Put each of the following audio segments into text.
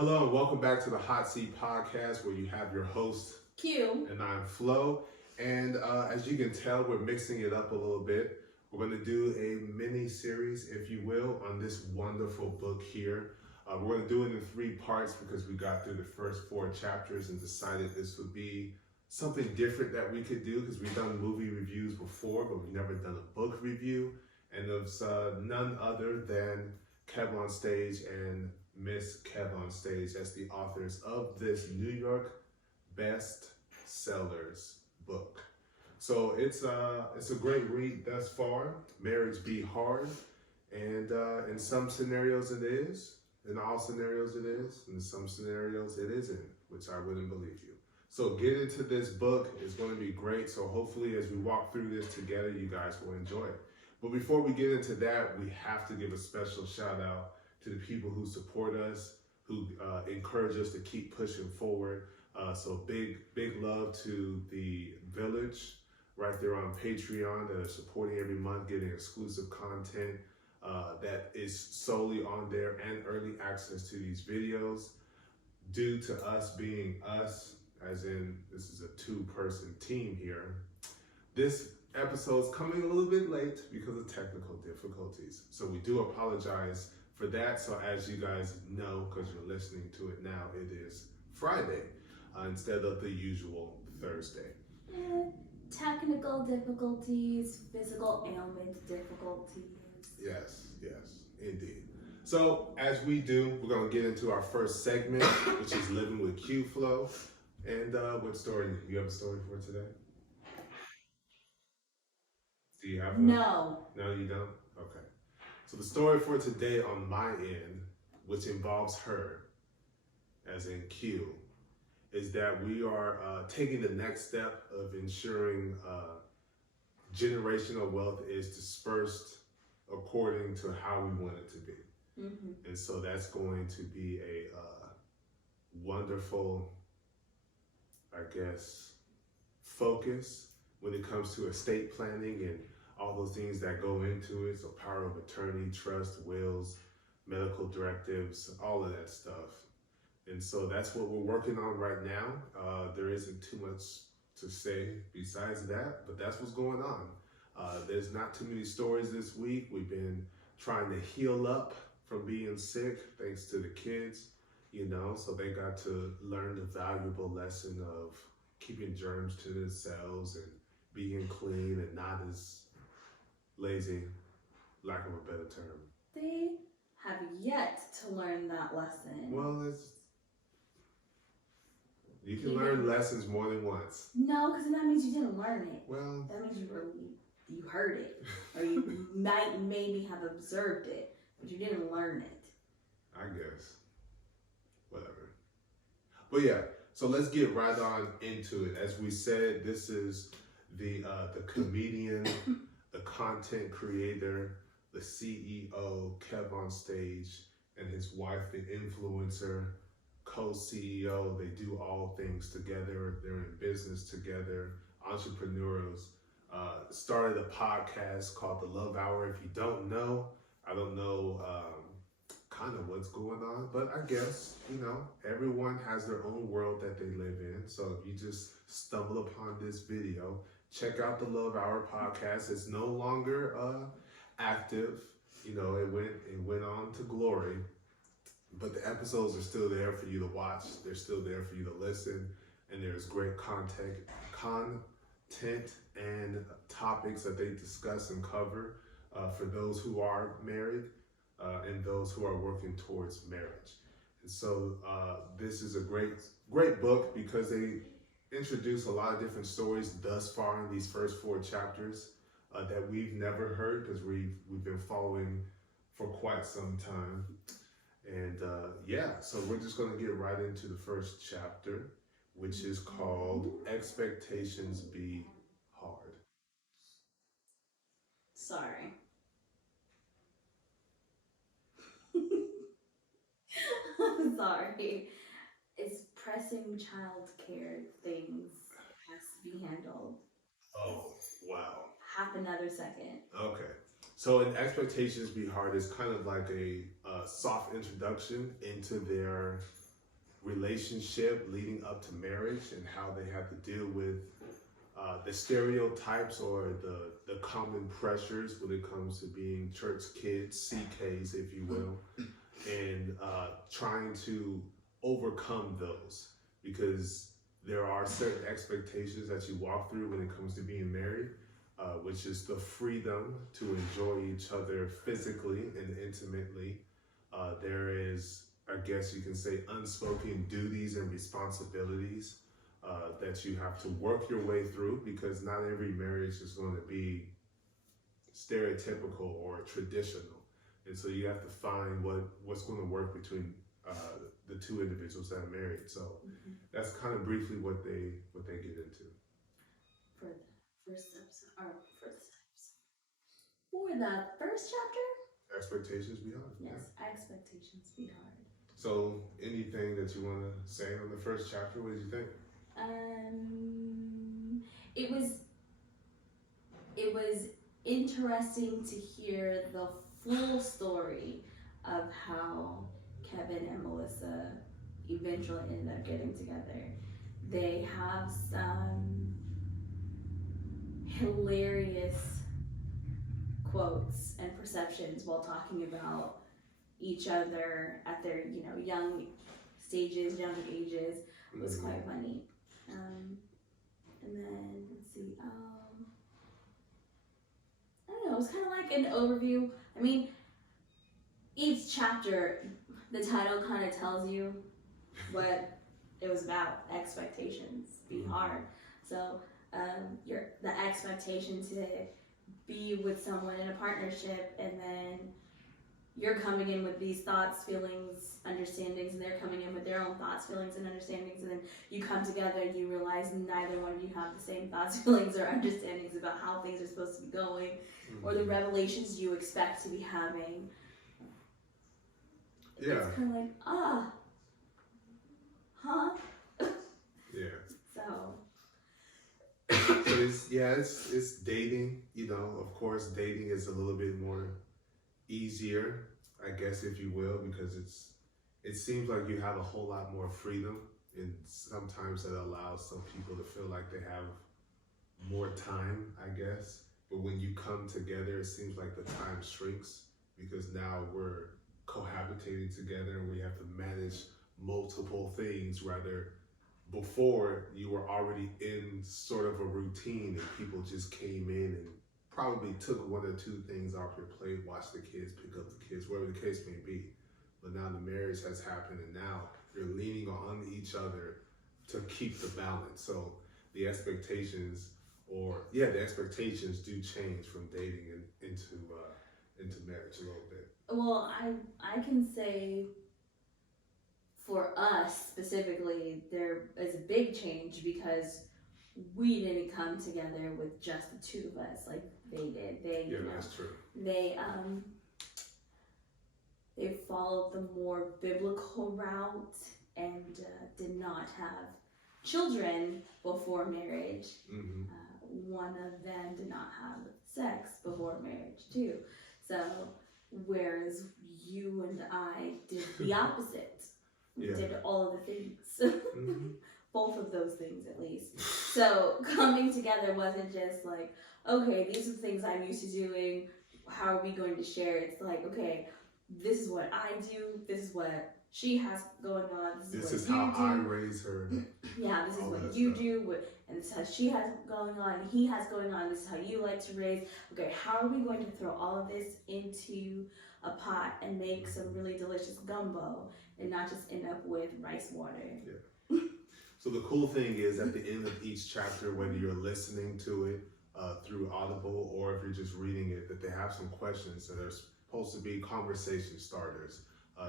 Hello and welcome back to the Hot Seat Podcast, where you have your host Q. and I'm Flo. And as you can tell, we're mixing it up a little bit. We're going to do a mini series, if you will, on this wonderful book here. We're going to do it in 3 parts because we got through the first 4 chapters and decided this would be something different that we could do, because we've done movie reviews before, but we've never done a book review. And it's none other than KevOnStage and MrsKevOnStage as the authors of this New York bestsellers book. So it's a great read thus far. Marriage be hard, and in some scenarios it is, in all scenarios it is, in some scenarios it isn't, which I wouldn't believe you. So get into this book. It's going to be great. So hopefully as we walk through this together, you guys will enjoy it. But before we get into that, we have to give a special shout out to the people who support us, who encourage us to keep pushing forward. So big love to the Village right there on Patreon that are supporting every month, getting exclusive content that is solely on there and early access to these videos. Due to us being us, as in this is a 2-person team here, this episode's coming a little bit late because of technical difficulties. So we do apologize for that. So as you guys know, because you're listening to it now, it is Friday instead of the usual Thursday. Technical difficulties, physical ailment difficulties. Yes, indeed. So as we do, we're going to get into our first segment, which is Living with Q FLO. And what story? You have a story for today? Do you have one? No. No, you don't? Okay. So the story for today on my end, which involves her, as in Q, is that we are taking the next step of ensuring generational wealth is dispersed according to how we want it to be. Mm-hmm. And so that's going to be a wonderful, I guess, focus when it comes to estate planning and all those things that go into it. So power of attorney, trust, wills, medical directives, all of that stuff. And so that's what we're working on right now. There isn't too much to say besides that, but that's what's going on. There's not too many stories this week. We've been trying to heal up from being sick, thanks to the kids, so they got to learn the valuable lesson of keeping germs to themselves and being clean and not as lazy, lack of a better term. They have yet to learn that lesson. Well, you can learn lessons more than once. No, because that means you didn't learn it. Well, that means you heard it, or you might maybe have observed it, but you didn't learn it. I guess. Whatever. But yeah, so let's get right on into it. As we said, this is the comedian, the content creator, the CEO, KevOnStage, and his wife, the influencer, co-CEO. They do all things together. They're in business together, entrepreneurs. Started a podcast called The Love Hour. If you don't know, I don't know kind of what's going on, but I guess, everyone has their own world that they live in. So if you just stumble upon this video, check out the Love Hour podcast. It's no longer active. It went on to glory, but the episodes are still there for you to watch. They're still there for you to listen, and there's great content and topics that they discuss and cover for those who are married and those who are working towards marriage. And so this is a great book because they introduce a lot of different stories thus far in these first 4 chapters that we've never heard, because we've been following for quite some time. And so we're just going to get right into the first chapter, which is called Expectations Be Hard. Sorry. I'm sorry. It's pressing child care things has to be handled. Oh, wow. Half another second. Okay. So in Expectations Be Hard is kind of like a soft introduction into their relationship leading up to marriage and how they have to deal with the stereotypes or the common pressures when it comes to being church kids, CKs, if you will, and trying to overcome those, because there are certain expectations that you walk through when it comes to being married, which is the freedom to enjoy each other physically and intimately. There is, I guess you can say, unspoken duties and responsibilities that you have to work your way through, because not every marriage is going to be stereotypical or traditional. And so you have to find what's going to work between the two individuals that are married. So that's kind of briefly what they get into. For the first episode, or first steps. For the first chapter? Expectations be hard. Yes, expectations be hard. So anything that you want to say on the first chapter? What did you think? It was interesting to hear the full story of how Kevin and Melissa eventually ended up getting together. They have some hilarious quotes and perceptions while talking about each other at their, young ages. It was quite funny. And then, let's see, I don't know, it was kind of like an overview. I mean, each chapter, the title kind of tells you what it was about. Expectations be hard. So, the expectation to be with someone in a partnership, and then you're coming in with these thoughts, feelings, understandings, and they're coming in with their own thoughts, feelings, and understandings, and then you come together and you realize neither one of you have the same thoughts, feelings, or understandings about how things are supposed to be going, or the revelations you expect to be having. Yeah. It's kind of like, huh? Yeah. So it's dating, of course dating is a little bit more easier, I guess, if you will, because it seems like you have a whole lot more freedom, and sometimes that allows some people to feel like they have more time, I guess. But when you come together, it seems like the time shrinks, because now we're cohabitating together and we have to manage multiple things. Rather, before you were already in sort of a routine and people just came in and probably took one or two things off your plate, watch the kids, pick up the kids, whatever the case may be. But now the marriage has happened, and now you're leaning on each other to keep the balance. So the expectations do change from dating into marriage a little bit. Well, I can say for us specifically, there is a big change, because we didn't come together with just the two of us like they did. That's true. They followed the more biblical route and did not have children before marriage. One of them did not have sex before marriage too. So whereas you and I did the opposite. We did all of the things. Both of those things at least. So coming together wasn't just like, okay, these are the things I'm used to doing, how are we going to share? It's like, okay, this is what I do, this is what she has going on, this is how I raise her. Yeah, this is what you do, and this is how she has going on, and he has going on, this is how you like to raise. Okay, how are we going to throw all of this into a pot and make some really delicious gumbo and not just end up with rice water? Yeah. So the cool thing is, at the end of each chapter, whether you're listening to it through Audible or if you're just reading it, that they have some questions that are supposed to be conversation starters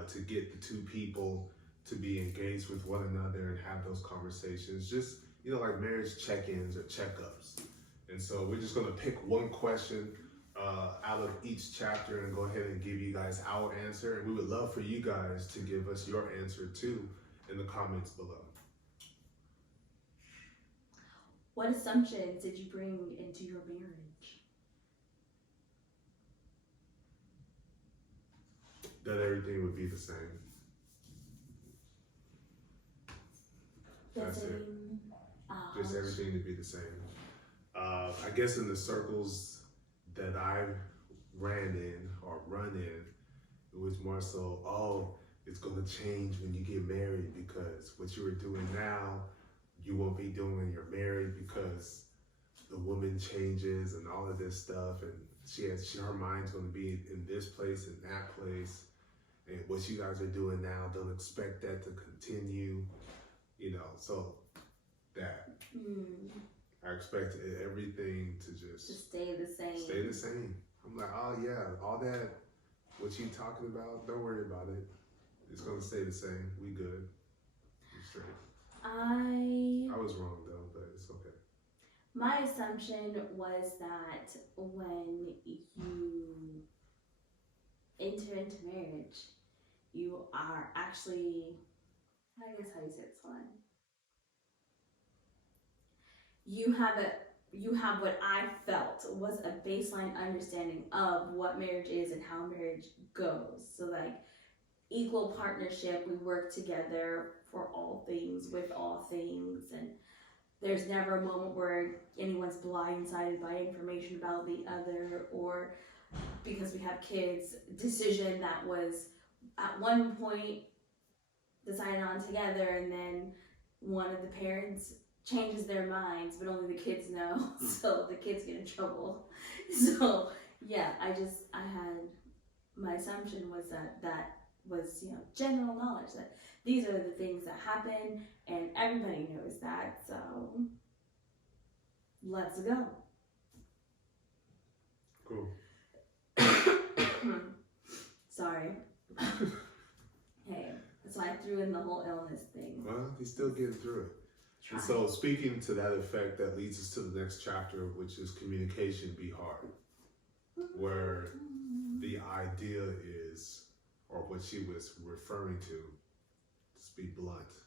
to get the two people to be engaged with one another and have those conversations, just, like marriage check-ins or checkups. And so we're just gonna pick one question out of each chapter and go ahead and give you guys our answer. And we would love for you guys to give us your answer too in the comments below. What assumptions did you bring into your marriage? That everything would be the same. That's it. Just Ouch. everything to be the same. I guess in the circles that I ran in or run in, it was more so, oh, it's gonna change when you get married because what you were doing now, you won't be doing when you're married because the woman changes and all of this stuff, and her mind's gonna be in this place and that place, and what you guys are doing now, don't expect that to continue, so that. I expect everything to just stay the same. Stay the same. I'm like, oh yeah, all that, what you talking about, don't worry about it. It's gonna stay the same. We good. We straight. I was wrong though, but it's okay. My assumption was that when you enter into marriage, you are actually, I guess how you say this one. You have what I felt was a baseline understanding of what marriage is and how marriage goes. So like equal partnership, we work together for all things, with all things, and there's never a moment where anyone's blindsided by information about the other, or because we have kids, decision that was at one point decided on together and then one of the parents changes their minds, but only the kids know, so the kids get in trouble. So yeah, I had, my assumption was that was, general knowledge, that these are the things that happen and everybody knows that, so let's go. Cool. Sorry. Hey, that's why I threw in the whole illness thing. Well, he's still getting through it. And so speaking to that effect, that leads us to the next chapter, which is communication be hard, where the idea is, or what she was referring to, just be blunt.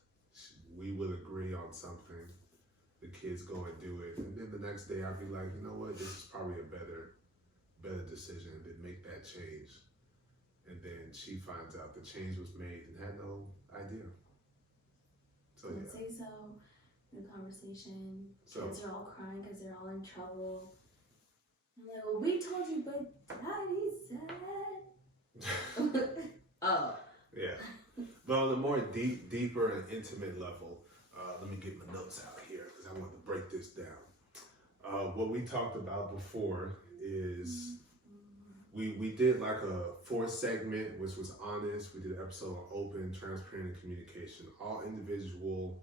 We would agree on something, the kids go and do it, and then the next day I'd be like, you know what, this is probably a better decision, and then make that change. And then she finds out the change was made and had no idea. So yeah. Say so. The conversation, kids are all crying because they're all in trouble. I'm like, well, we told you, but Daddy said. Oh. Yeah. But on a more deeper and intimate level, let me get my notes out here because I want to break this down. What we talked about before is we did like a 4th segment, which was honest. We did an episode on open, transparent, and communication. All individual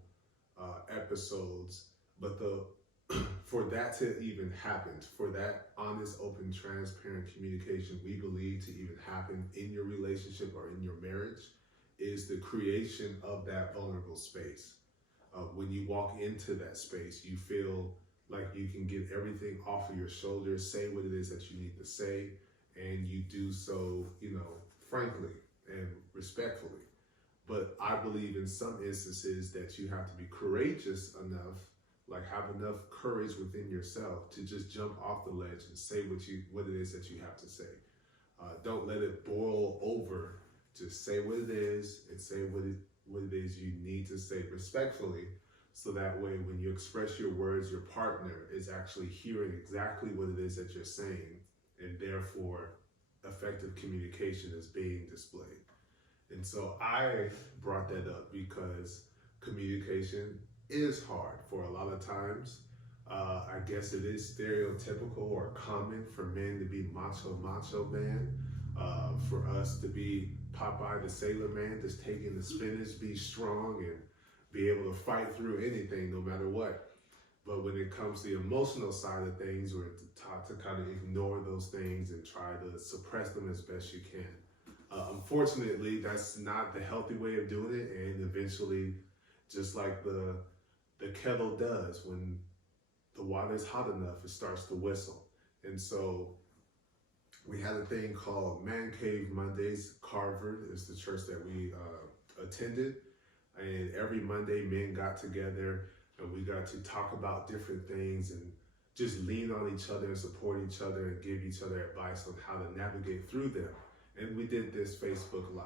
episodes, but for that to even happen, for that honest, open, transparent communication, we believe to even happen in your relationship or in your marriage, is the creation of that vulnerable space. When you walk into that space, you feel like you can get everything off of your shoulders, say what it is that you need to say, and you do so, frankly and respectfully. But I believe in some instances that you have to be courageous enough, like have enough courage within yourself to just jump off the ledge and say what it is that you have to say. Don't let it boil over. Just say what it is and say what it is you need to say respectfully, so that way when you express your words, your partner is actually hearing exactly what it is that you're saying, and therefore effective communication is being displayed. And so I brought that up because communication is hard for a lot of times. I guess it is stereotypical or common for men to be macho man, for us to be Popeye the Sailor Man, just taking the spinach, be strong and be able to fight through anything no matter what. But when it comes to the emotional side of things, we're taught to kind of ignore those things and try to suppress them as best you can. Unfortunately, that's not the healthy way of doing it, and eventually, just like the kettle does, when the water is hot enough, it starts to whistle. And so we had a thing called Man Cave Mondays. Carver is the church that we attended, and every Monday men got together and we got to talk about different things and just lean on each other and support each other and give each other advice on how to navigate through them. And we did this Facebook Live.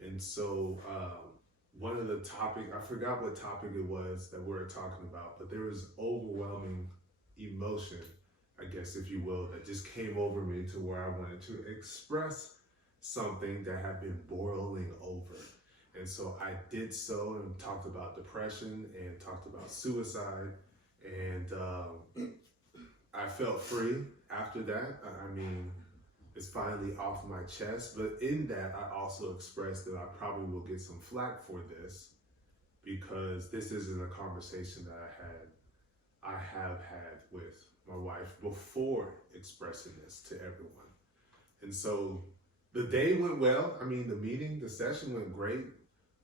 And so one of the topic, I forgot what topic it was that we were talking about, but there was overwhelming emotion, I guess, if you will, that just came over me to where I wanted to express something that had been boiling over. And so I did so and talked about depression and talked about suicide. And I felt free after that. I mean, it's finally off my chest. But in that, I also expressed that I probably will get some flack for this because this isn't a conversation that I have had with my wife before expressing this to everyone. And so the day went well. I mean, the session went great.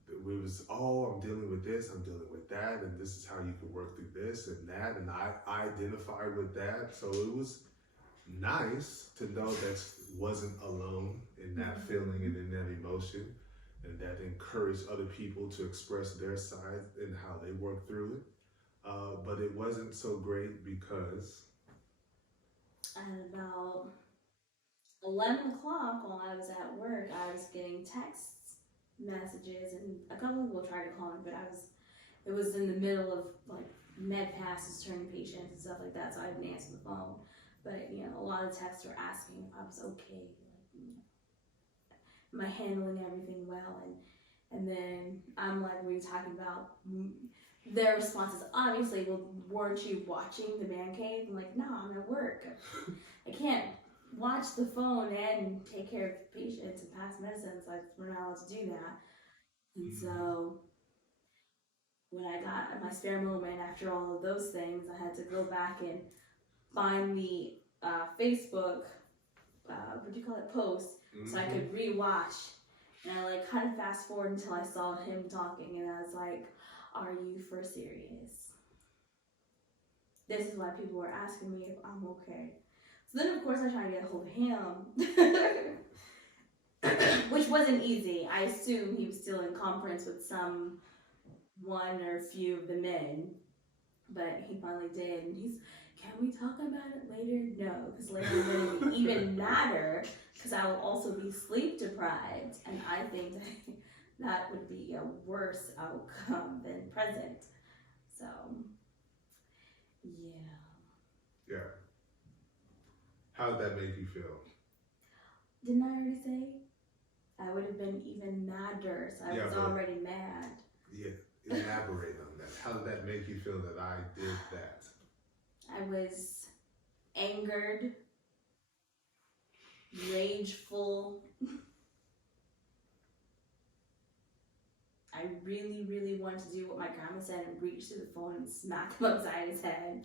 It was, oh, I'm dealing with this, I'm dealing with that, and this is how you can work through this and that. And I identified with that. So it was nice to know that wasn't alone in that feeling and in that emotion, and that encouraged other people to express their side and how they work through it. But it wasn't so great because At about 11 o'clock while I was at work, I was getting texts, messages, and a couple of people tried to call me, but it was in the middle of like med passes, turning patients and stuff like that, so I didn't answer the phone. But a lot of texts were asking if I was okay, am I handling everything well, and then I'm like, what are you talking about? Their response is obviously, well, weren't you watching the man cave? I'm like, no, I'm at work. I can't watch the phone and take care of patients and pass medicines. Like, we're not allowed to do that. And so when I got my spare moment after all of those things, I had to go back and find the Facebook, what do you call it, post, so I could rewatch. And I kind of fast forward until I saw him talking, and I was like, are you for serious? This is why people were asking me if I'm okay. So then, of course, I tried to get a hold of him, which wasn't easy. I assume he was still in conference with one or few of the men, but he finally did. And he's, can we talk about it later? No, because later wouldn't even matter, because I will also be sleep deprived, and I think that would be a worse outcome than present. So, yeah. Yeah. How did that make you feel? Didn't I already say? I would have been even madder, so I was already mad. Yeah, elaborate on that. How did that make you feel that I did that? I was angered, rageful. I really, really wanted to do what my grandma said and reach to the phone and smack him upside his head.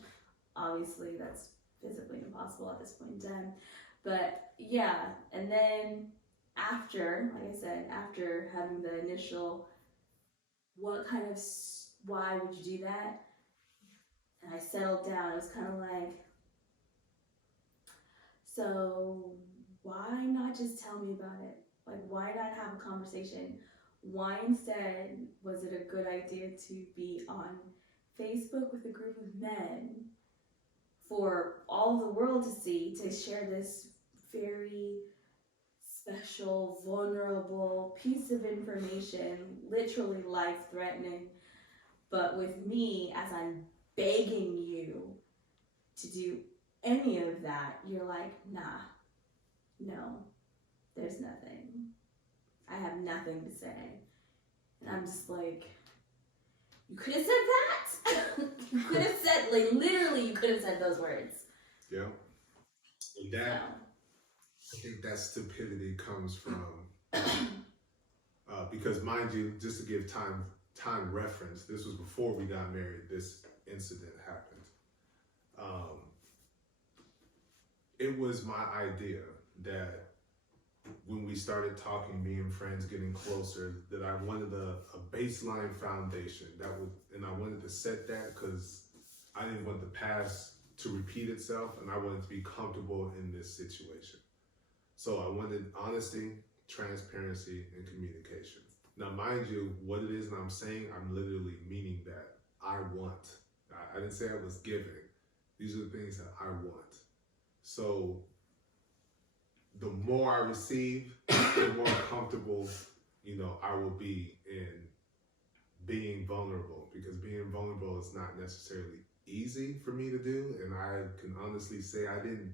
Obviously, that's physically impossible at this point in time. But yeah, and then after, like I said, after having the initial, why would you do that? And I settled down. It was kind of like, so why not just tell me about it? Like, why not have a conversation? Why instead was it a good idea to be on Facebook with a group of men for all the world to see, to share this very special, vulnerable piece of information, literally life-threatening, but with me, as I'm begging you to do any of that, you're like, nah, no, there's nothing. I have nothing to say. And I'm just like, you could have said that. You could have said, literally, you could have said those words. Yeah. And that, I think that stupidity comes from, because mind you, just to give time reference, this was before we got married, this incident happened. It was my idea that when we started talking, me and friends getting closer, that I wanted a baseline foundation and I wanted to set that because I didn't want the past to repeat itself, and I wanted to be comfortable in this situation. So I wanted honesty, transparency, and communication. Now, mind you, what it is that I'm saying, I'm literally meaning that I want. I didn't say I was giving. These are the things that I want. So the more I receive, the more comfortable, I will be in being vulnerable, because being vulnerable is not necessarily easy for me to do, and I can honestly say I didn't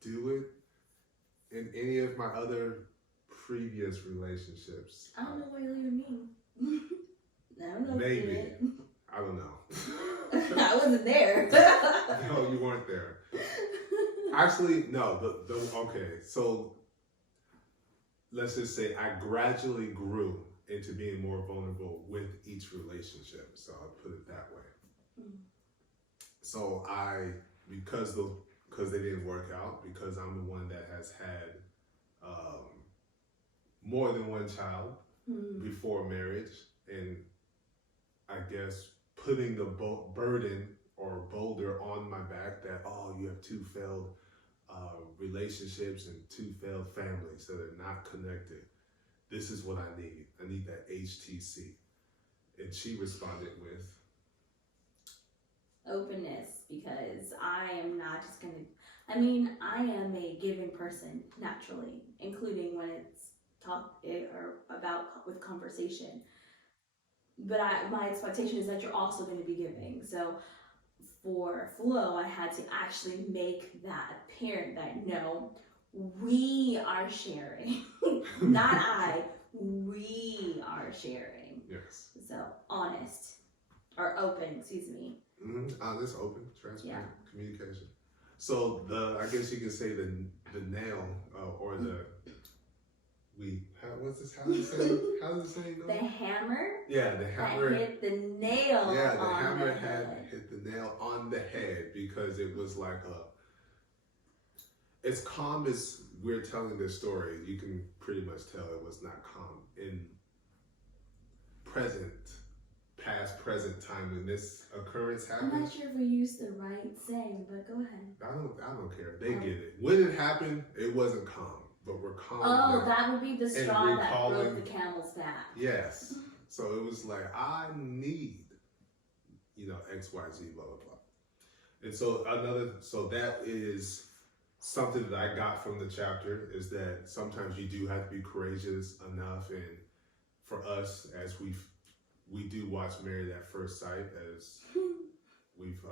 do it in any of my other previous relationships. I don't know why you're leaving me. I don't know. Maybe. I don't know. I wasn't there. No, you weren't there. Actually, no. Okay, so let's just say I gradually grew into being more vulnerable with each relationship. So I'll put it that way. Mm. So because they didn't work out, because I'm the one that has had more than one child before marriage, and I guess putting the burden or boulder on my back that, oh, you have 2 failed relationships and 2 failed families that are not connected. This is what I need. I need that HTC. And she responded with openness, because I am not just going to, I mean, I am a giving person naturally, including when it's about with conversation. But my expectation is that you're also going to be giving. So for Flo, I had to actually make that apparent that no, we are sharing, not I, we are sharing. Yes. So honest, or open, excuse me. Honest, open, transparent, communication. So I guess you can say the nail or the what's this? How does it say? The hammer. Yeah, the hammer that hit the nail. Yeah, the on hammer the had head. hit the nail on the head, because it was like as calm as we're telling this story, you can pretty much tell it was not calm in past present time when this occurrence happened. I'm not sure if we used the right saying, but go ahead. I don't care. They get it. When it happened, it wasn't calm. But we're calm. Oh, that would be the straw that broke the camel's back. Yes. So it was like, I need, X, Y, Z, blah, blah, blah. And so that is something that I got from the chapter, is that sometimes you do have to be courageous enough. And for us, as we do watch Married at First Sight, as we've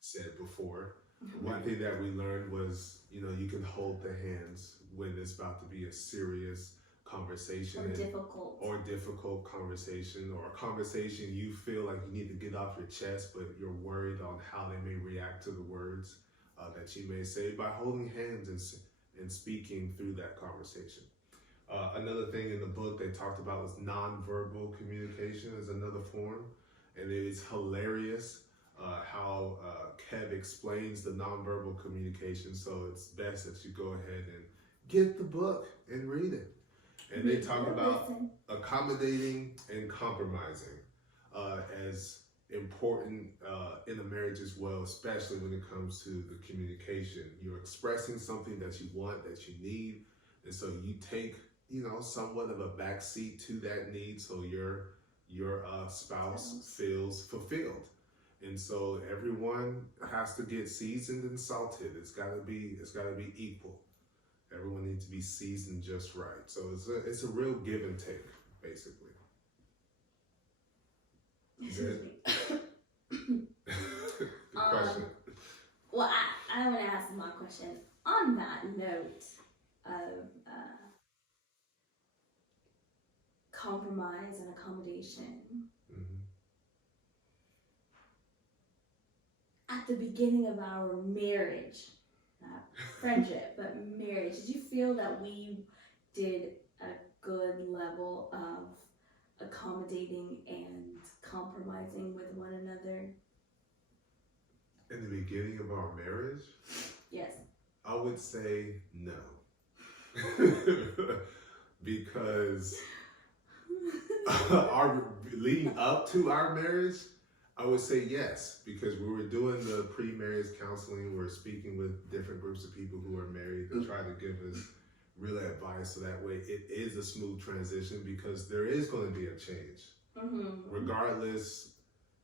said before, one thing that we learned was, you can hold the hands when it's about to be a serious conversation. Or difficult conversation, or a conversation you feel like you need to get off your chest, but you're worried on how they may react to the words that you may say, by holding hands and speaking through that conversation. Another thing in the book they talked about was nonverbal communication as another form, and it is hilarious how Kev explains the nonverbal communication. So it's best that you go ahead and get the book and read it. And they talk about accommodating and compromising as important in a marriage as well, especially when it comes to the communication. You're expressing something that you want, that you need, and so you take, somewhat of a backseat to that need, so your spouse feels fulfilled. And so everyone has to get seasoned and salted. It's gotta be equal. Everyone needs to be seasoned just right. So it's a real give and take, basically. Good. Question. Well, I want to ask my question on that note of compromise and accommodation. At the beginning of our marriage, not friendship, but marriage, did you feel that we did a good level of accommodating and compromising with one another? In the beginning of our marriage? Yes. I would say no. Because leading up to our marriage, I would say yes, because we were doing the pre-marriage counseling. We're speaking with different groups of people who are married to try to give us real advice, so that way it is a smooth transition, because there is going to be a change. Regardless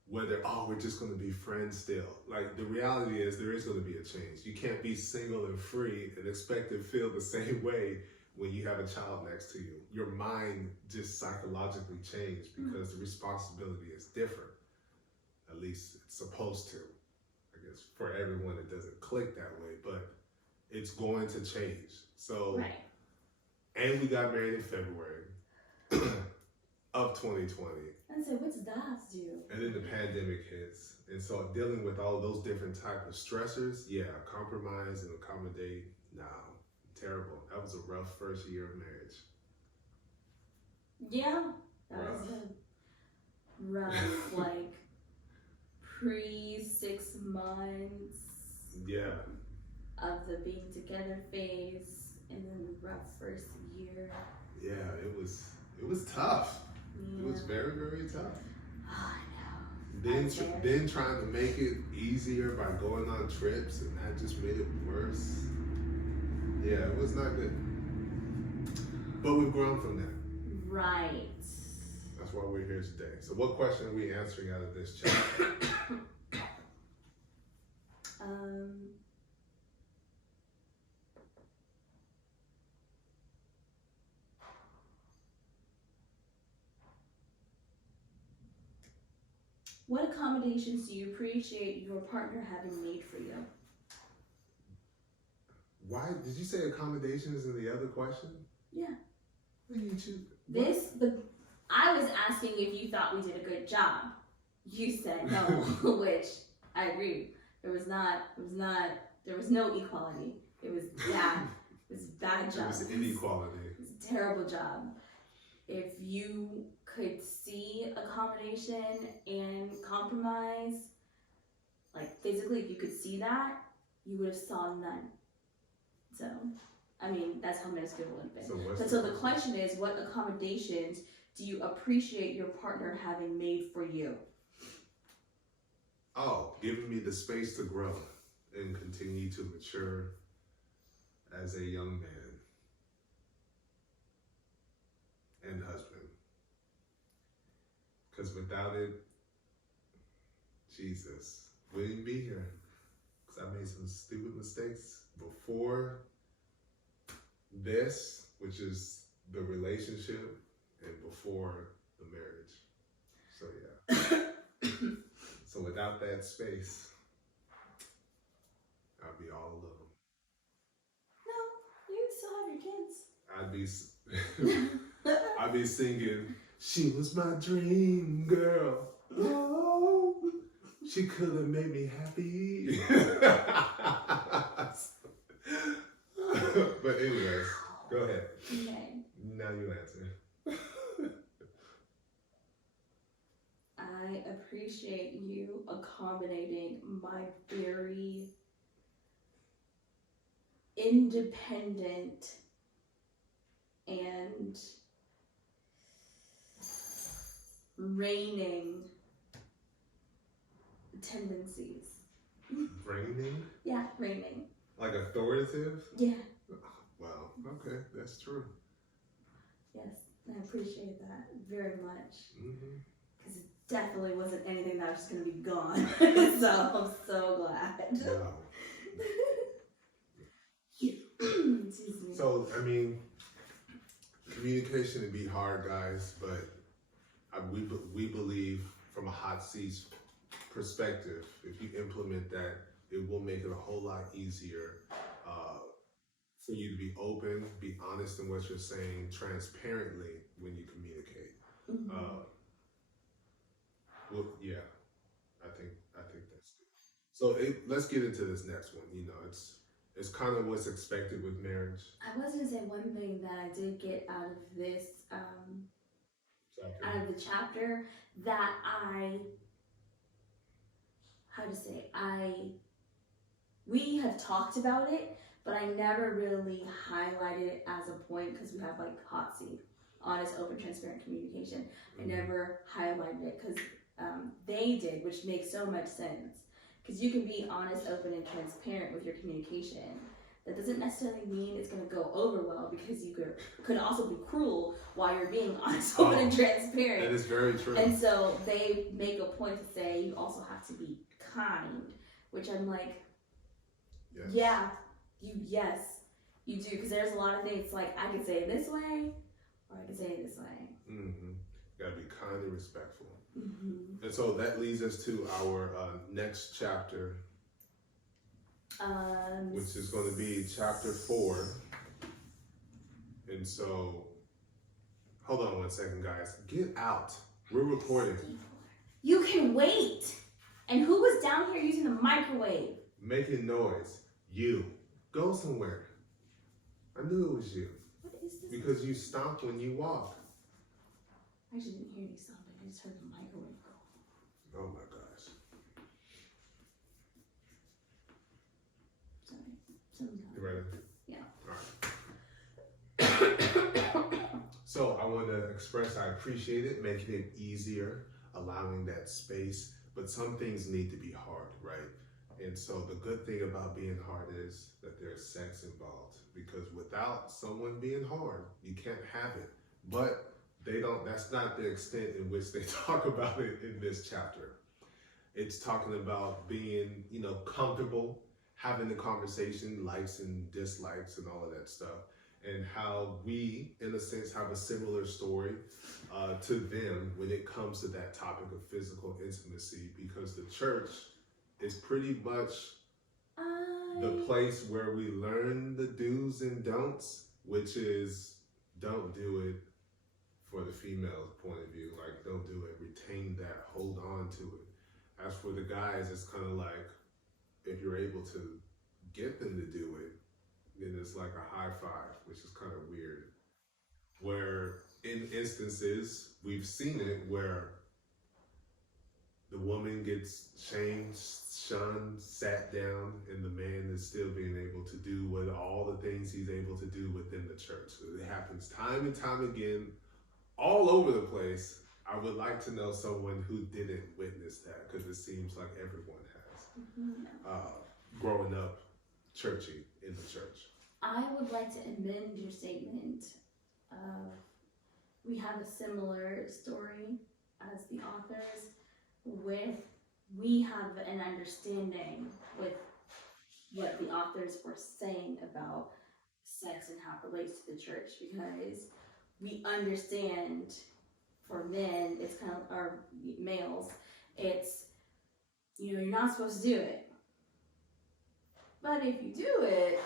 whether, we're just going to be friends still. Like, the reality is there is going to be a change. You can't be single and free and expect to feel the same way when you have a child next to you, your mind just psychologically changed because the responsibility is different. At least it's supposed to. I guess for everyone it doesn't click that way, but it's going to change. So, Right. and we got married in February of 2020. And so what's that do? And then the pandemic hits. And so dealing with all those different type of stressors, yeah, compromise and accommodate, nah, terrible. That was a rough first year of marriage. Yeah, that was a rough, like, pre-6 months Yeah. of the being together phase, and then the rough first year. Yeah, it was tough. Yeah. It was very, very tough. Oh, I know. Then trying to make it easier by going on trips, and that just made it worse. Yeah, it was not good. But we've grown from that. Right. That's why we're here today. So what question are we answering out of this chapter? What accommodations do you appreciate your partner having made for you? Why did you say accommodations in the other question? Yeah. What did you choose? I was asking if you thought we did a good job. You said no, which I agree. There was no equality. It was bad. It was a bad job. It was inequality. It was a terrible job. If you could see accommodation and compromise, like physically, if you could see that, you would have saw none. So, I mean, that's how MrsKev would have been. So the question is, what accommodations do you appreciate your partner having made for you? Oh, giving me the space to grow and continue to mature as a young man and husband. Because without it, Jesus, we wouldn't be here. Because I made some stupid mistakes before this, which is the relationship, and before the marriage. So yeah. So without that space, I'd be all alone. No, you still have your kids. I'd be singing, she was my dream girl. Oh, she could have made me happy. But anyways, go ahead. Okay. Now you answer. I appreciate you accommodating my very independent and reigning tendencies. Reigning? Yeah, reigning. Like authoritative? Yeah. Wow, okay, that's true. Yes, I appreciate that very much. Mm-hmm. Because it definitely wasn't anything that was just going to be gone. So I'm so glad. Wow. Excuse me. So, I mean, communication can be hard, guys, but we believe from a HOTC's perspective, if you implement that, it will make it a whole lot easier for you to be open, be honest in what you're saying, transparently when you communicate. Mm-hmm. Well, yeah, I think that's good. So let's get into this next one. You know, it's kind of what's expected with marriage. I was gonna say one thing that I did get out of this, out of the chapter, that we have talked about it, but I never really highlighted it as a point because we have like HOTC, honest, open, transparent communication. Mm-hmm. I never highlighted it because they did, which makes so much sense. Because you can be honest, open, and transparent with your communication. That doesn't necessarily mean it's going to go over well, because you could also be cruel while you're being honest, open, and transparent. That is very true. And so they make a point to say you also have to be kind, which I'm like, yes. yeah, You do, because there's a lot of things like I could say it this way, or I could say it this way. Mm-hmm. Gotta be kind and respectful. Mm-hmm. And so that leads us to our next chapter, which is going to be chapter 4. And so, hold on 1 second, guys. Get out. We're recording. You can wait. And who was down here using the microwave? Making noise. You. Go somewhere. I knew it was you. What is this? Because you stomp when you walk. I actually didn't hear you stomping. I just heard the microwave go. Oh my gosh. Sorry. Something's You going on. ready? Yeah. All right. So I want to express I appreciate it, making it easier, allowing that space. But some things need to be hard, right? And so the good thing about being hard is that there's sex involved, because without someone being hard, you can't have it. But they don't, that's not the extent in which they talk about it in this chapter. It's talking about being, comfortable, having the conversation, likes and dislikes and all of that stuff, and how we, in a sense, have a similar story to them when it comes to that topic of physical intimacy, because the church is pretty much the place where we learn the do's and don'ts, which is don't do it for the female point of view, like don't do it, retain that, hold on to it. As for the guys, it's kind of like if you're able to get them to do it, then it's like a high five, which is kind of weird. Where in instances, we've seen it where the woman gets shamed, shunned, sat down, and the man is still being able to do what all the things he's able to do within the church. So it happens time and time again, all over the place. I would like to know someone who didn't witness that, because it seems like everyone has. Growing up churchy in the church. I would like to amend your statement. We have a similar story as the authors, with we have an understanding with what the authors were saying about sex and how it relates to the church, because we understand for men, it's kind of, or males, it's, you're not supposed to do it. But if you do it,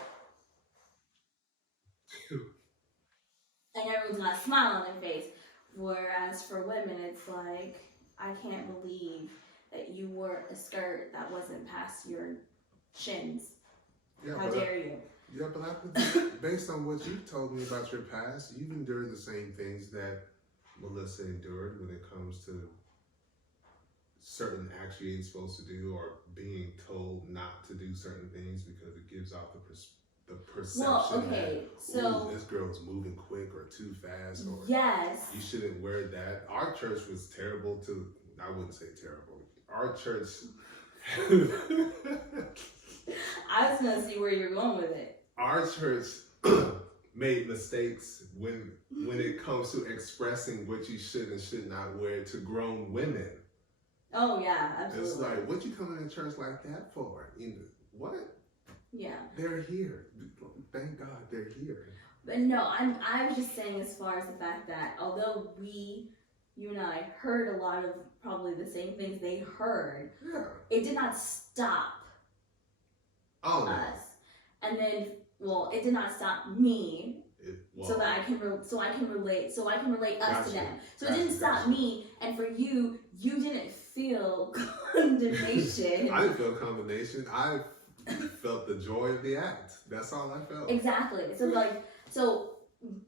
and everyone's got a smile on their face. Whereas for women, it's like, I can't believe that you wore a skirt that wasn't past your shins. Yeah, How dare you? Yeah, but I think based on what you've told me about your past, you've endured the same things that Melissa endured when it comes to certain acts you ain't supposed to do, or being told not to do certain things because it gives off the perception that, so this girl's moving quick or too fast, or yes, you shouldn't wear that. Our church was terrible to, I wouldn't say terrible. Our church I was gonna see where you're going with it. Our church made mistakes when it comes to expressing what you should and should not wear to grown women. Oh yeah, absolutely. It's like, what you coming to church like that for? What? Yeah. They're here. Thank God they're here. But no, I was just saying, as far as the fact that although you and I heard a lot of probably the same things they heard, Yeah. it did not stop us. And then, well, it did not stop me. So that I can relate us to them. So it didn't stop me, and for you didn't feel condemnation. I didn't feel condemnation. I felt the joy of the act. That's all I felt. Exactly. So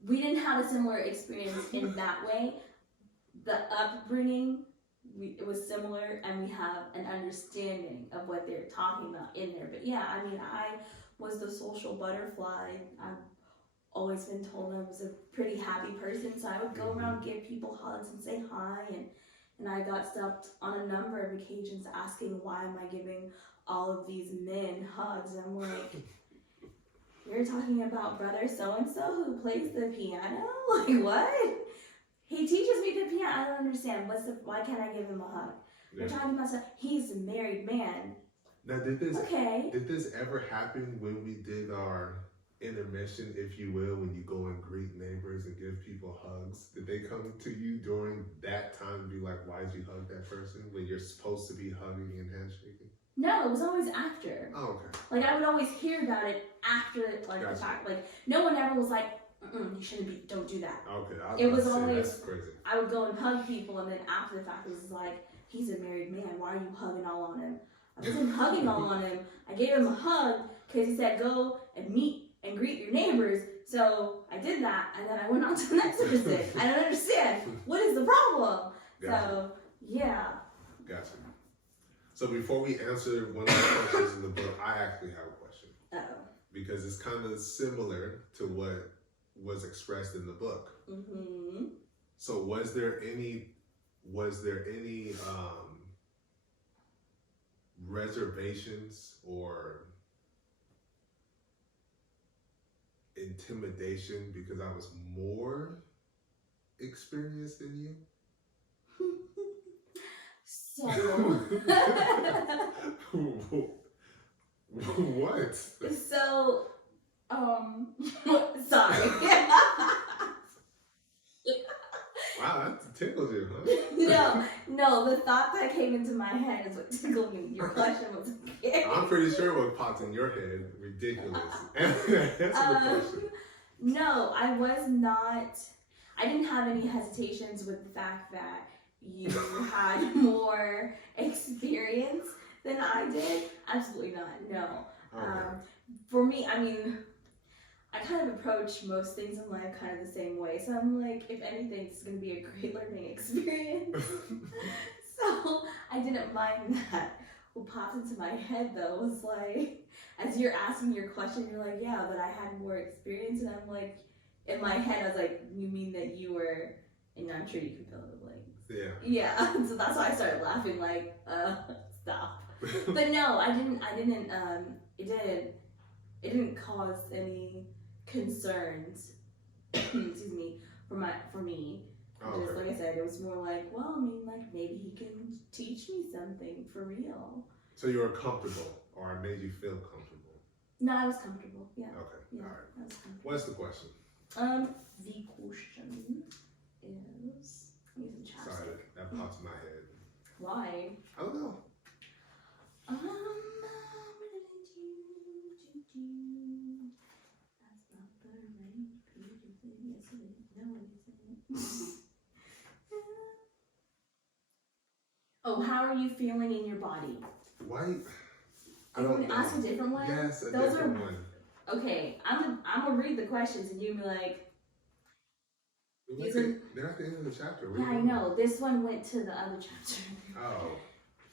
we didn't have a similar experience in that way. The upbringing, it was similar, and we have an understanding of what they're talking about in there. But yeah, I mean, I was the social butterfly. I've always been told I was a pretty happy person, so I would go around, give people hugs and say hi, and I got stopped on a number of occasions asking, why am I giving all of these men hugs? And I'm like, you're talking about brother so-and-so who plays the piano? Like, what? He teaches me the piano. I don't understand. Why can't I give him a hug? Yeah. We're talking about he's a married man. Now, did this ever happen when we did our intermission, if you will, when you go and greet neighbors and give people hugs? Did they come to you during that time and be like, why'd you hug that person when you're supposed to be hugging and handshaking? No, it was always after. Oh, okay. Like, I would always hear about it after, like, Gotcha. the fact. Like, no one ever was like, you shouldn't be, don't do that. Okay, It was always, always, that's crazy. I would go and hug people, and then after the fact, it was like, he's a married man, why are you hugging all on him? I wasn't hugging all on him. I gave him a hug because he said go and meet and greet your neighbors. So I did that, and then I went on to the next person. I don't understand. What is the problem? Gotcha. So, yeah. Gotcha. So before we answer one of the questions in the book, I actually have a question. Uh-oh. Because it's kind of similar to what was expressed in the book. Mm-hmm. So was there any reservations or intimidation because I was more experienced than you? So, what? so, sorry. Wow, that tickled you, huh? No, the thought that came into my head is what tickled me. Your question was okay. I'm pretty sure what popped in your head, ridiculous. Answer the question. No, I was not, I didn't have any hesitations with the fact that you had more experience than I did. Absolutely not, no. Okay. For me, I mean, I kind of approach most things in life kind of the same way. So I'm like, if anything, it's going to be a great learning experience. So I didn't mind that. What popped into my head though was like, as you're asking your question, you're like, yeah, but I had more experience. And I'm like, in my head, I was like, you mean that you were, and I'm sure you can fill in the blanks. Yeah. Yeah. So that's why I started laughing like, stop. But no, it didn't cause any concerns, excuse me, for me. Okay. Just like I said, it was more like, well, I mean, like maybe he can teach me something for real. So you were comfortable, or it made you feel comfortable? No, I was comfortable. Yeah. Okay. Yeah, All right. I was comfortable. What's the question? The question is, I'm using chapstick. Sorry, that popped in my head. Why? I don't know. What did I do? That's not the right page, is it? Yes, it is. No, it isn't. Oh, how are you feeling in your body? Why? I You don't want know. to ask a different one? Yes, a Those different one. Okay, I'm gonna read the questions and you be like, They're at the end of the chapter. yeah, I know. This one went to the other chapter. Oh.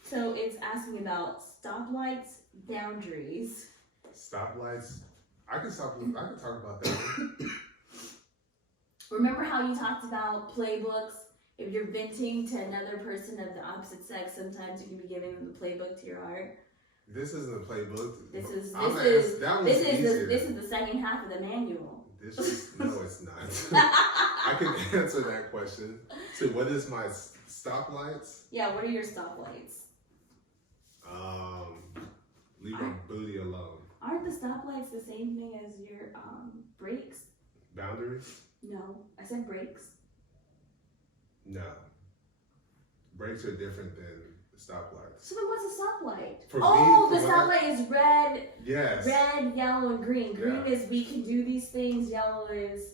So it's asking about stoplights, boundaries. Stoplights. I can talk about that one. Remember how you talked about playbooks? If you're venting to another person of the opposite sex, sometimes you can be giving them the playbook to your heart. This isn't a playbook. This is the second half of the manual. No, it's not. I can answer that question. So, what is my stoplights? Yeah, what are your stoplights? Leave my booty alone. Aren't the stoplights the same thing as your brakes? Boundaries? No, I said brakes. No. Brakes are different than stoplights. So then what's a stoplight? For the me, stoplight is red. Yes. Red, yellow, and green. Green Yeah. is we can do these things. Yellow is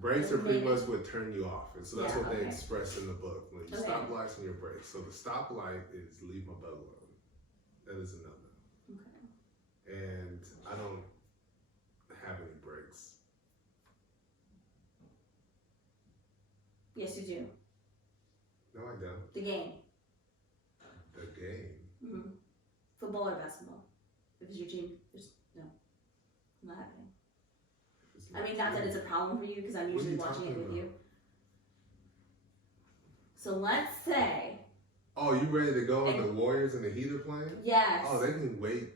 Brakes are pretty much what turn you off. And so that's Yeah, what they okay. express in the book. When you Okay. stop lights and your brakes. So the stoplight is leave my butt alone. That is a no-no. okay. And I don't have any brakes. Yes, you do. No, I don't. The game. The game. Mm-hmm. Football or basketball. If it's your team, there's no, not happening. It's I mean, not that it's a problem for you because I'm What are usually you watching it talking with about? you. So let's say, Oh, you ready to go on the Warriors and the Heat are playing? yes. Oh, they can wait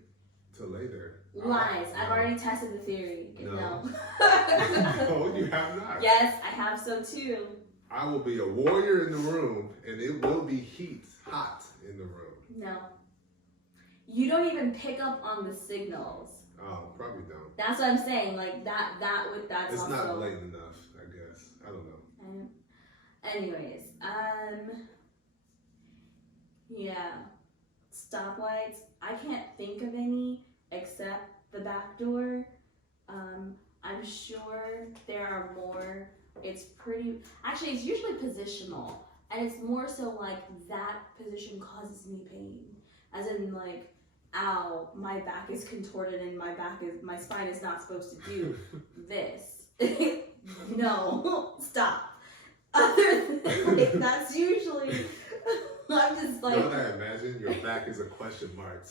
till later. Lies. Oh, I've already tested the theory. No. No. No, you have not. Yes, I have so too. I will be a warrior in the room, and it will be hot in the room. No. You don't even pick up on the signals. Oh, probably don't. That's what I'm saying. Like that's It's also not blatant enough, I guess. I don't know. Anyways, yeah, stoplights. I can't think of any except the back door. I'm sure there are more. It's usually positional, and it's more so like that position causes me pain, as in like, ow, my back is contorted and my spine is not supposed to do this. No, stop. Other than like, that's usually, I'm just like. Don't I imagine your back is a question mark?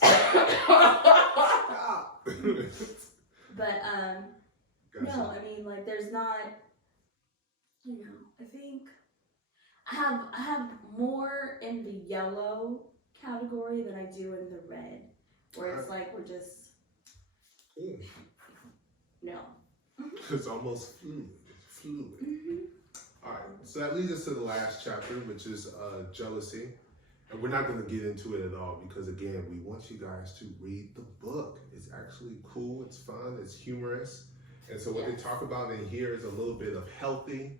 But Gotcha. no, I mean like there's not. I think I have more in the yellow category than I do in the red, where it's like we're just no. It's almost fluid. Mm-hmm. All right, so that leads us to the last chapter, which is jealousy. And we're not going to get into it at all because, again, we want you guys to read the book. It's actually cool, it's fun, it's humorous. And so what they talk about in here is a little bit of healthy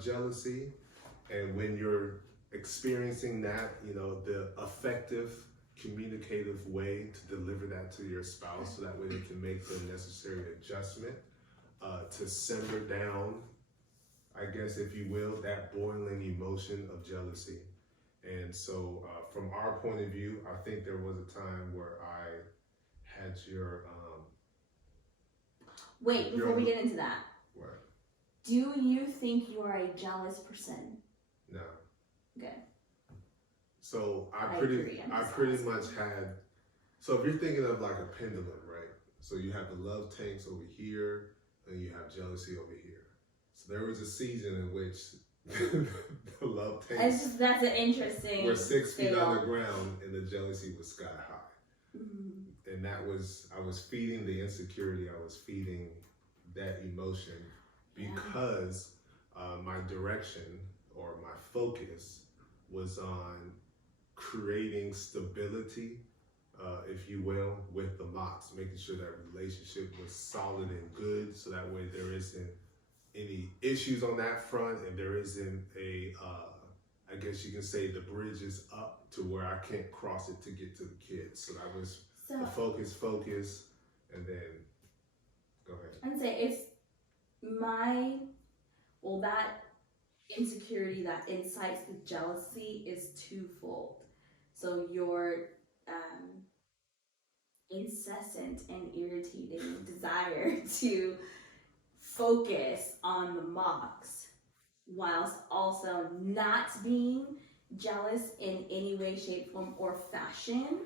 jealousy. And when you're experiencing that, the effective, communicative way to deliver that to your spouse so that way they can make the necessary adjustment to simmer down, I guess, if you will, that boiling emotion of jealousy. And so from our point of view, I think there was a time where I had your... Wait, before we get into that. What? Do you think you are a jealous person? No. Okay. So I pretty much had... So if you're thinking of like a pendulum, right? So you have the love tanks over here, and you have jealousy over here. So there was a season in which the love tanks that's an interesting. We're 6 feet underground, and the jealousy was sky high. Mm-hmm. And I was feeding the insecurity. I was feeding that emotion because my direction or my focus was on creating stability, if you will, with the Mox, making sure that relationship was solid and good, so that way there isn't any issues on that front, and there isn't I guess you can say the bridge is up to where I can't cross it to get to the kids. So that was the focus, and then go ahead. I'd say it's that insecurity that incites the jealousy is twofold. So your incessant and irritating desire to focus on the Mox whilst also not being jealous in any way, shape, form, or fashion.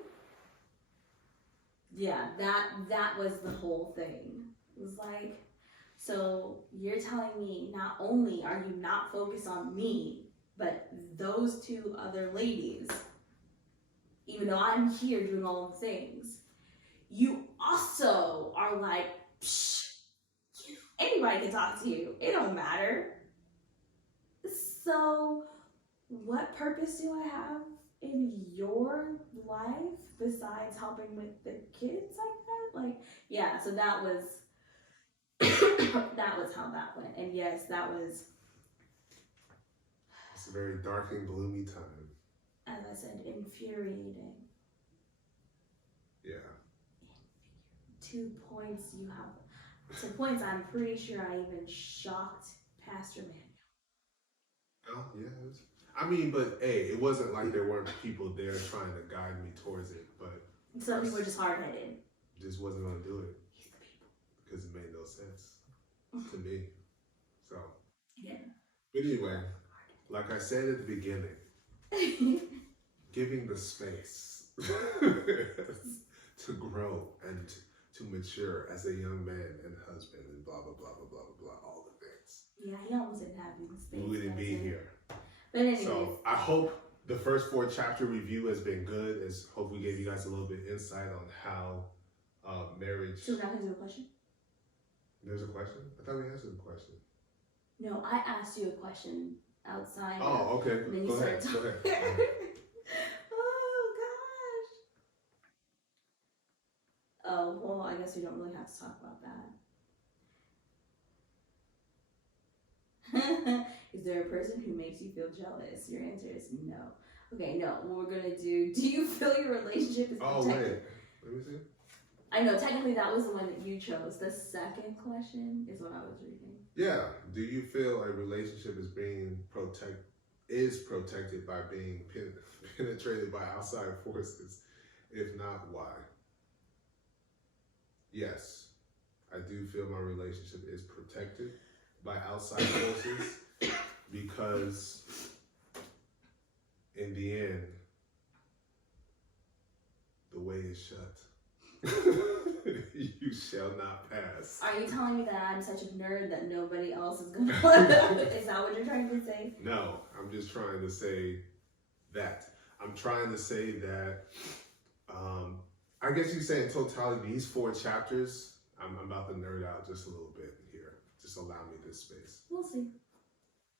Yeah, that was the whole thing. It was like, so you're telling me not only are you not focused on me, but those two other ladies, even though I'm here doing all the things, you also are like, psh, anybody can talk to you. It don't matter. So what purpose do I have in your life besides helping with the kids like that? Like, yeah, so that was that was how that went. And yes, it's a very dark and gloomy time. As I said, infuriating. Yeah. 2 points you have. 2 points I'm pretty sure I even shocked Pastor Manuel. Oh, yeah. I mean, but hey, it wasn't like there weren't people there trying to guide me towards it, but some people were just hard-headed. Just wasn't going to do it. Because it made no sense to me. So, yeah. But anyway, like I said at the beginning, giving the space to grow and to mature as a young man and husband and blah, blah, blah, blah, blah, blah, blah, all the things. Yeah, he almost didn't have the space. We wouldn't be here. But anyways. So I hope the first 4 chapter review has been good. Hope we gave you guys a little bit insight on how marriage. So we're not going to do a question? There's a question? I thought we answered the question. No, I asked you a question outside. Oh, okay. And then you Go ahead. Oh, gosh. Oh, well, I guess guess we don't really have to talk about that. Is there a person who makes you feel jealous? Your answer is no. Okay, no. What we're gonna do you feel your relationship is protected? Oh, wait. Let me see. I know, technically that was the one that you chose. The second question is what I was reading. Yeah. Do you feel a relationship is being protected by being penetrated by outside forces? If not, why? Yes, I do feel my relationship is protected by outside forces because in the end, the way is shut. You shall not pass. Are you telling me that I'm such a nerd that nobody else is gonna want to? Is that what you're trying to say? No, I'm just trying to say that. I'm trying to say that, I guess you say in totality, these 4 chapters, I'm about to nerd out just a little bit here. Just allow me this space. We'll see.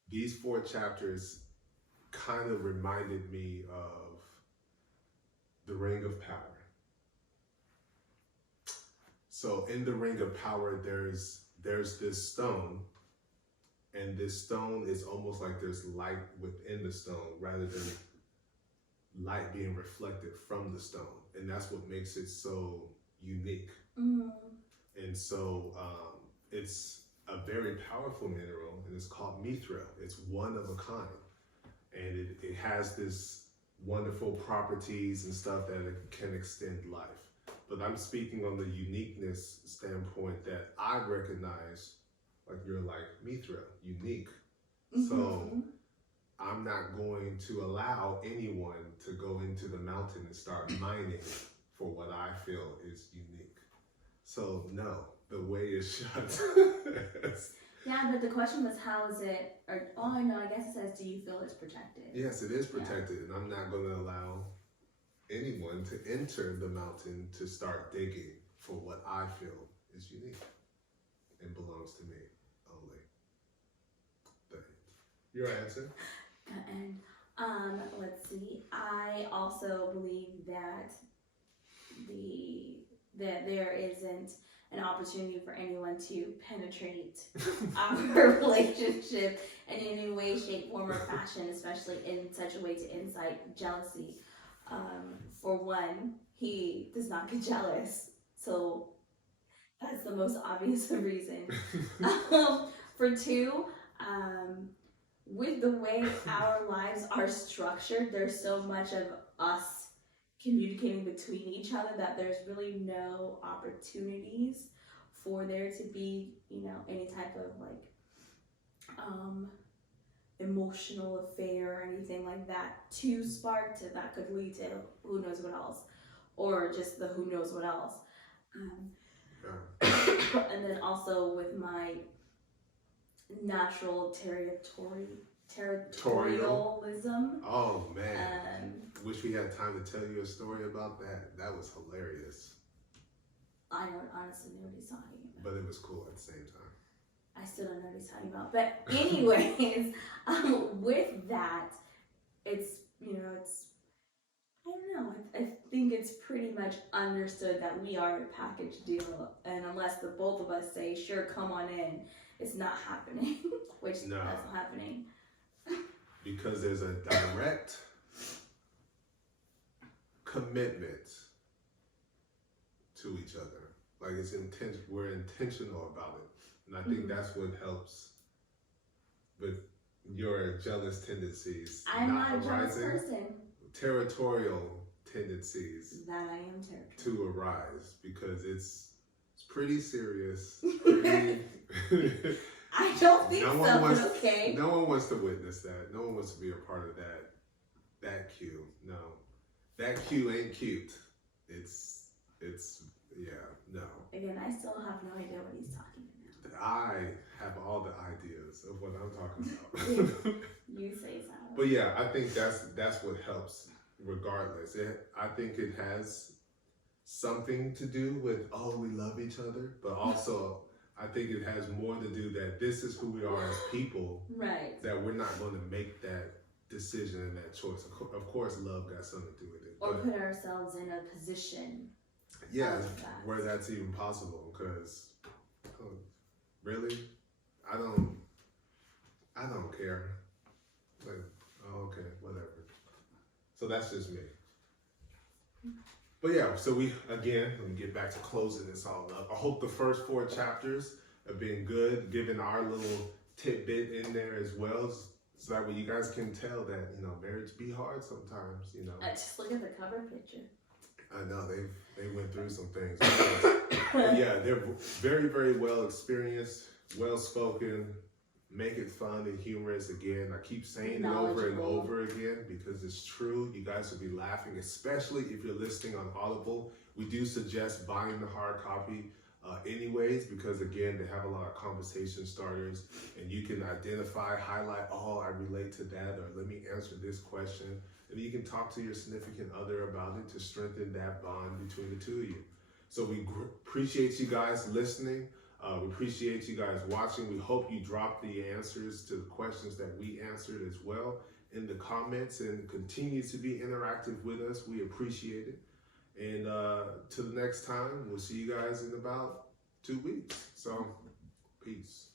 These 4 chapters kind of reminded me of the Ring of Power. So in the Ring of Power, there's this stone, and this stone is almost like there's light within the stone rather than light being reflected from the stone. And that's what makes it so unique. Mm-hmm. And so it's a very powerful mineral, and it's called mithril. It's one of a kind. And it has this wonderful properties and stuff that it can extend life. But I'm speaking on the uniqueness standpoint that I recognize, like you're like mithril, unique. Mm-hmm. So I'm not going to allow anyone to go into the mountain and start mining for what I feel is unique. So no, the way is shut. Yeah, but the question was, how is it, or, oh no, I guess it says, do you feel it's protected? Yes, it is protected, and I'm not going to allow anyone to enter the mountain to start digging for what I feel is unique and belongs to me only. Your answer? And let's see. I also believe that that there isn't an opportunity for anyone to penetrate our relationship in any way, shape, form, or fashion, especially in such a way to incite jealousy. For one, he does not get jealous, so that's the most obvious reason. For two, with the way our lives are structured, there's so much of us communicating between each other that there's really no opportunities for there to be, any type of emotional affair or anything like that to spark to that could lead to who knows what else, or just the who knows what else. And then also with my natural territorialism. Oh man. Wish we had time to tell you a story about that. That was hilarious. I don't honestly know what he's talking about. But it was cool at the same time. I still don't know what he's talking about. But anyways, with that, it's, I don't know. I think it's pretty much understood that we are a package deal. And unless the both of us say, sure, come on in, it's not happening. Which that's not happening. Because there's a direct commitment to each other. Like it's we're intentional about it. And I think that's what helps with your jealous tendencies. I'm not a jealous person. Territorial tendencies. That I am territorial. To arise because it's pretty serious. I don't think but okay. No one wants to witness that. No one wants to be a part of that Q. No. That Q ain't cute. It's no. Again, I still have no idea what he's talking about. I have all the ideas of what I'm talking about. You say so. But yeah, I think that's what helps regardless. I think it has something to do with, we love each other, but also I think it has more to do that this is who we are as people. Right. That we're not going to make that decision and that choice. Of course, love got something to do with it. Or put ourselves in a position Yeah, of that. where that's even possible, because really, I don't care. Like, oh, okay, whatever. So that's just me. But yeah, so we, again, let me get back to closing this all up. I hope the first 4 chapters have been good, giving our little tidbit in there as well, so that way you guys can tell that, you know, marriage be hard sometimes, you know. Just look at the cover picture. I know, they went through some things. But yeah, they're very, very well experienced, well spoken, make it fun and humorous. Again, I keep saying it over and over again because it's true. You guys will be laughing, especially if you're listening on Audible. We do suggest buying the hard copy anyways, because again, they have a lot of conversation starters and you can identify, highlight, oh, I relate to that, or let me answer this question. And you can talk to your significant other about it to strengthen that bond between the two of you. So we appreciate you guys listening. We appreciate you guys watching. We hope you drop the answers to the questions that we answered as well in the comments and continue to be interactive with us. We appreciate it. And till the next time, we'll see you guys in about 2 weeks. So, peace.